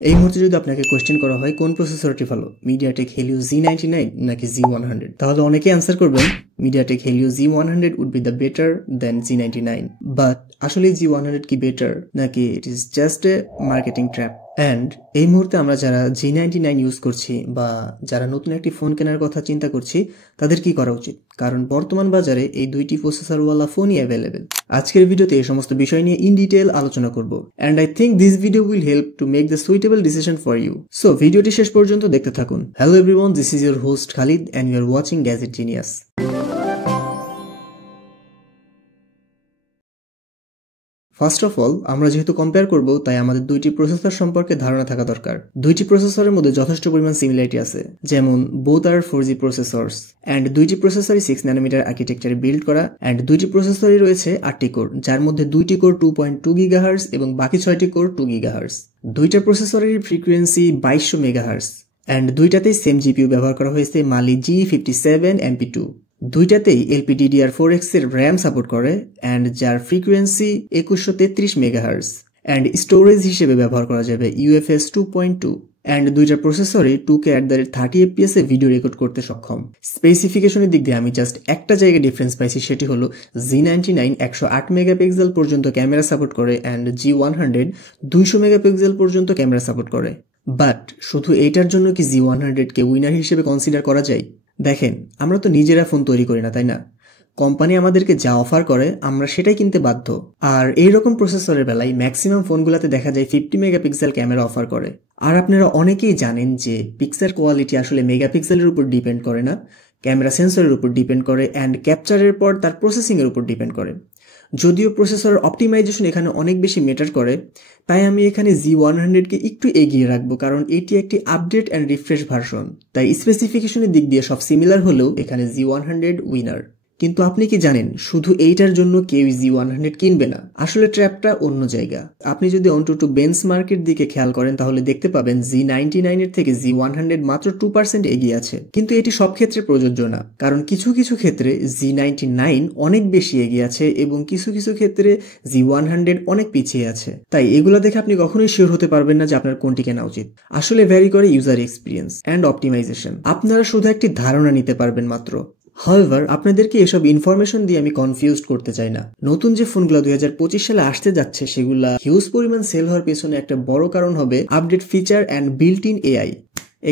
এই মুহূর্তে যদি আপনাকে কোয়েশ্চেন করা হয় কোন প্রসেসরটি ভালো, মিডিয়াটেক হেলিও Z99 নাকি Z100, তাহলে অনেকেই অ্যান্সার করবেন MediaTek Helio Z100 would be the better then Z99। But আসলে Z100 কি বেটার নাকি it is just a marketing trap? And এই মুহূর্তে আমরা যারা Z99 ইউজ করছি বা যারা নতুন একটি ফোন কেনার কথা চিন্তা করছি তাদের কি করা উচিত, কারণ বর্তমান বাজারে এই দুইটি প্রসেসরওয়ালা ফোনই অ্যাভেলেবেল। আজকের ভিডিওতে এই সমস্ত বিষয় নিয়ে ইন ডিটেল আলোচনা করব, and I think this video will help to make the suitable decision for you. So ভিডিওটি শেষ পর্যন্ত দেখতে থাকুন। Hello everyone, this is your host Khalid and you are watching gadget genius. First of all, আমরা যেহেতু compare করব তাই আমাদের দুইটি প্রসেসর সম্পর্কে ধারণা থাকা দরকার। দুইটি প্রসেসরের মধ্যে যথেষ্ট পরিমাণ সিমিলারিটি আছে, যেমন both R 4G processors, and দুইটি প্রসেসরই 6 ন্যানোমিটার আর্কিটেকচারে বিল্ড করা, অ্যান্ড দুইটি প্রসেসরই রয়েছে 8টি কোর, যার মধ্যে 2টি কোর 2.2 GHz এবং বাকি 6টি কোর 2 GHz। দুইটা প্রসেসরের ফ্রিকোয়েন্সি 2200 MHz, অ্যান্ড দুইটাতেই সেম জিপিইউ ব্যবহার করা হয়েছে মালি G57MP2। দুইটাতেই LPDDR4X এর র্যাম সাপোর্ট করে, অ্যান্ড যার ফ্রিকোয়েন্সি 2133 MHz, অ্যান্ড স্টোরেজ হিসেবে ব্যবহার করা যাবে UFS 2.2, অ্যান্ড দুইটা প্রসেসরই 2K @ 30 FPS এ ভিডিও রেকর্ড করতে সক্ষম। স্পেসিফিকেশনের দিক দিয়ে আমি জাস্ট একটা জায়গায় ডিফারেন্স পাইছি, সেটি হলো Z99 108 মেগাপিক্সেল পর্যন্ত ক্যামেরা সাপোর্ট করে, অ্যান্ড G100 200 মেগাপিক্সেল পর্যন্ত ক্যামেরা সাপোর্ট করে। বাট শুধু এইটার জন্য কি Z100 কে উইনার হিসেবে কনসিডার করা যায়? দেখেন, আমরা তো নিজেরা ফোন তৈরি করি না, তাই না? কোম্পানি আমাদেরকে যা অফার করে আমরা সেটাই কিনতে বাধ্য। আর এইরকম প্রসেসরের বেলায় ম্যাক্সিমাম ফোনগুলোতে দেখা যায় 50 মেগাপিক্সেল ক্যামেরা অফার করে। আর আপনারা অনেকেই জানেন যে পিক্সেল কোয়ালিটি আসলে মেগাপিক্সেলের উপর ডিপেন্ড করে না, ক্যামেরা সেন্সরের উপর ডিপেন্ড করে, অ্যান্ড ক্যাপচারের পর তার প্রসেসিংয়ের উপর ডিপেন্ড করে। যদিও প্রসেসরের অপটিমাইজেশন এখানে অনেক বেশি ম্যাটার করে, তাই আমি এখানে Z100 কে একটু এগিয়ে রাখবো, কারণ এটি একটি আপডেট অ্যান্ড রিফ্রেশ ভার্সন। তাই স্পেসিফিকেশনের দিক দিয়ে সব সিমিলার হলেও এখানে Z100 উইনার। কিন্তু আপনি কি জানেন শুধু এইটার জন্য কেউ Z100 কিনবে না? আসলে ট্র্যাপটা অন্য জায়গা। আপনি যদি অন্তত বেঞ্চমার্কের দিকে খেয়াল করেন তাহলে দেখতে পাবেন Z99 এর থেকে Z100 মাত্র 2% এগিয়ে আছে। কিন্তু এটি সব ক্ষেত্রে প্রযোজ্য না, কারণ কিছু কিছু ক্ষেত্রে Z99 অনেক বেশি এগিয়ে আছে এবং কিছু কিছু ক্ষেত্রে Z100 অনেক পিছিয়ে আছে। তাই এগুলো দেখে আপনি কখনোই শিওর হতে পারবেন না যে আপনার কোনটি কেনা উচিত। আসলে ভ্যারি করে ইউজার এক্সপিরিয়েন্স অ্যান্ড অপটিমাইজেশন। আপনারা শুধু একটি ধারণা নিতে পারবেন মাত্র। হাউএভার, আপনাদেরকে এসব ইনফরমেশন দিয়ে আমি কনফিউজড করতে চাই না। নতুন যে ফোনগুলো 2025 সালে আসতে যাচ্ছে সেগুলা হিউজ পরিমাণ সেল হওয়ার পেছনে একটা বড় কারণ হবে update feature and built in AI.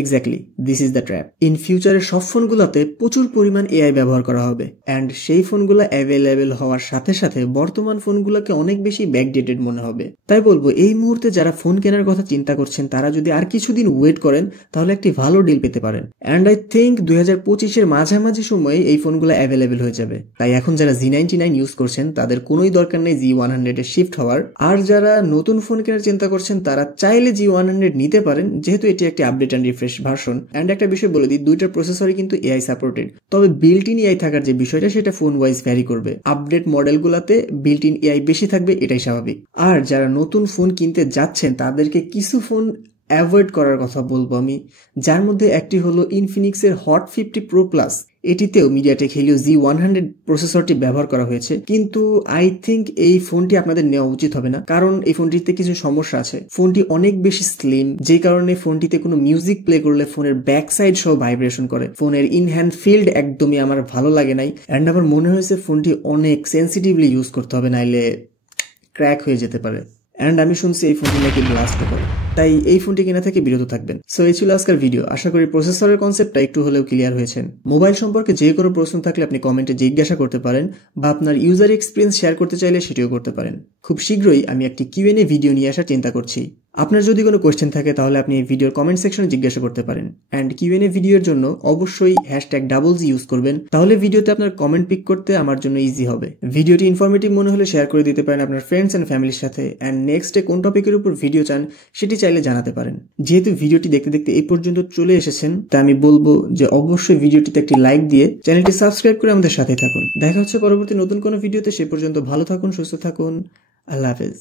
Exactly, this is the trap. In ফিউচারে সব ফোনগুলোতে প্রচুর পরিমাণ এআই ব্যবহার করা হবে, অ্যান্ড সেই ফোনগুলো অ্যাভেলেবেল হওয়ার সাথে সাথে বর্তমান ফোনগুলোকে অনেক বেশি ব্যাকডেটেড মনে হবে। তাই বলবো, এই মুহূর্তে যারা ফোন কেনার কথা চিন্তা করছেন তারা যদি আর কিছুদিন ওয়েট করেন তাহলে একটি ভালো ডিল পেতে পারেন। অ্যান্ড আই থিঙ্ক 2025-এর মাঝামাঝি সময়ে এই ফোনগুলো অ্যাভেলেবেল হয়ে যাবে। তাই এখন যারা Z99 ইউজ করছেন তাদের কোনোই দরকার নেই Z100 এ শিফট হওয়ার। আর যারা নতুন ফোন কেনার চিন্তা করছেন তারা চাইলে Z100 নিতে পারেন, যেহেতু এটি একটি update and refresh version. And একটা বিষয় বলে দিই, দুইটার প্রসেসরই কিন্তু এআই সাপোর্টেড, তবে বিল্ট ইন এআই থাকার যে বিষয়টা সেটা ফোন ওয়াইজ ভ্যারি করবে। আপডেট মডেলগুলোতে বিল্ট ইন এআই বেশি থাকবে, এটাই স্বাভাবিক। আর যারা নতুন ফোন কিনতে যাচ্ছেন তাদেরকে কিছু ফোন অ্যাভয়েড করার কথা বলবো আমি, যার মধ্যে একটি হলো ইনফিনিক্সের হট 50 Pro Plus। এটিতেও মিডিয়াটেক হেলিও Z100 প্রসেসরটি ব্যবহার করা হয়েছে, কিন্তু আই থিঙ্ক এই ফোনটি আপনাদের নেওয়া উচিত হবে না, কারণ এই ফোনটিতে কিছু সমস্যা আছে। ফোনটি অনেক বেশি স্লিম, যে কারণে ফোনটিতে কোনো মিউজিক প্লে করলে ফোনের ব্যাক সাইড সহ ভাইব্রেশন করে। ফোনের ইন হ্যান্ড ফিল্ড একদমই আমার ভালো লাগে নাই, অ্যান্ড আমার মনে হয়েছে ফোনটি অনেক সেন্সিটিভলি ইউজ করতে হবে, নাইলে ক্র্যাক হয়ে যেতে পারে। অ্যান্ড আমি শুনছি এই ফোনটি নাকি ব্লাস্ট করে, তাই এই ফোনটি কেনা থেকে বিরত থাকবেন। সো এই ছিল আজকের ভিডিও। আশা করি প্রসেসরের কনসেপ্টটা একটু হলেও ক্লিয়ার হয়েছেন। মোবাইল সম্পর্কে যে কোনো প্রশ্ন থাকলে আপনি কমেন্টে জিজ্ঞাসা করতে পারেন, বা আপনার ইউজার এক্সপিরিয়েন্স শেয়ার করতে চাইলে সেটিও করতে পারেন। খুব শীঘ্রই আমি একটি Q&A ভিডিও নিয়ে আসার চিন্তা করছি। আপনার যদি কোনো কোয়েশ্চেন থাকে তাহলে আপনি এই ভিডিওর কমেন্ট সেকশনে জিজ্ঞাসা করতে পারেন। অ্যান্ড Q&A ভিডিওর জন্য অবশ্যই #GG ইউজ করবেন, তাহলে ভিডিওতে আপনার কমেন্ট পিক করতে আমার জন্য ইজি হবে। ভিডিওটি ইনফরমেটিভ মনে হলে শেয়ার করে দিতে পারেন আপনার ফ্রেন্ডস অ্যান্ড ফ্যামিলির সাথে। অ্যান্ড নেক্সটে কোন টপিকের উপর ভিডিও চান সেটি চাইলে জানাতে পারেন। যেহেতু ভিডিওটি দেখতে দেখতে এই পর্যন্ত চলে এসেছেন, তাই আমি বলবো যে অবশ্যই ভিডিওটিতে একটি লাইক দিয়ে চ্যানেলটি সাবস্ক্রাইব করে আমাদের সাথে থাকুন। দেখা হচ্ছে পরবর্তী নতুন কোনো ভিডিওতে। সে পর্যন্ত ভালো থাকুন, সুস্থ থাকুন। আল্লাহ হাফেজ।